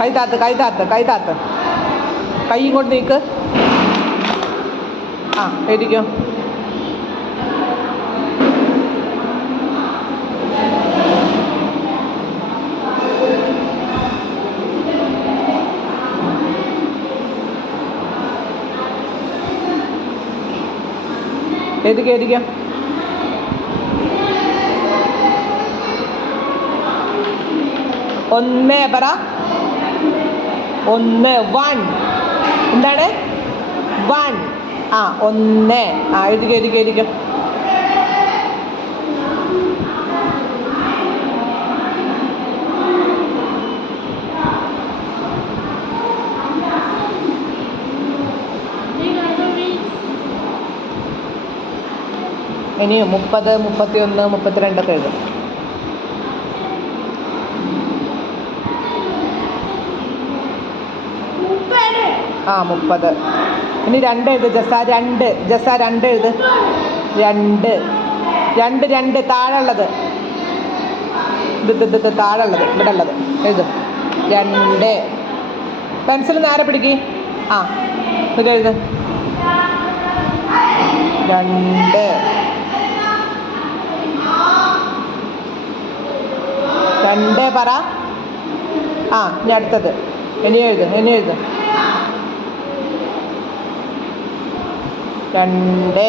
കൈ താത്ത് കൈ താത്ത് കൈ താത്ത് കൈ ഇങ്ങോട്ട് നീക്ക് ആ എഴുതിക്കോ എഴുതിക്കോ എഴുതിക്കോ ഒന്ന് പറ ഒന്ന് വൺ എന്താണ്? വൺ ആ ഒന്ന്. ആ എഴുതിക്കോ എഴുതിക്കോ എഴുതിക്കും ഇനി മുപ്പത് മുപ്പത്തിയൊന്ന് മുപ്പത്തിരണ്ടൊക്കെ എഴുതും മുപ്പത് ആ മുപ്പത്. ഇനി രണ്ട് എഴുത്. ജസ രണ്ട്. ജസ രണ്ട് എഴുത്. രണ്ട്. രണ്ട് രണ്ട്. താഴെ ഉള്ളത് ഇത് ഇത് ഇത് ഇത് താഴെ ഉള്ളത് ഇവിടെ ഉള്ളത് എഴുതും. രണ്ട്. പെൻസിൽ നേരെ പിടിക്കി. ആ ഇത് എഴുത്. രണ്ട്. രണ്ട് പറ. ആ ഇനി അടുത്തത്. ഇനി എഴുതും. ഇനി എഴുത്. രണ്ട്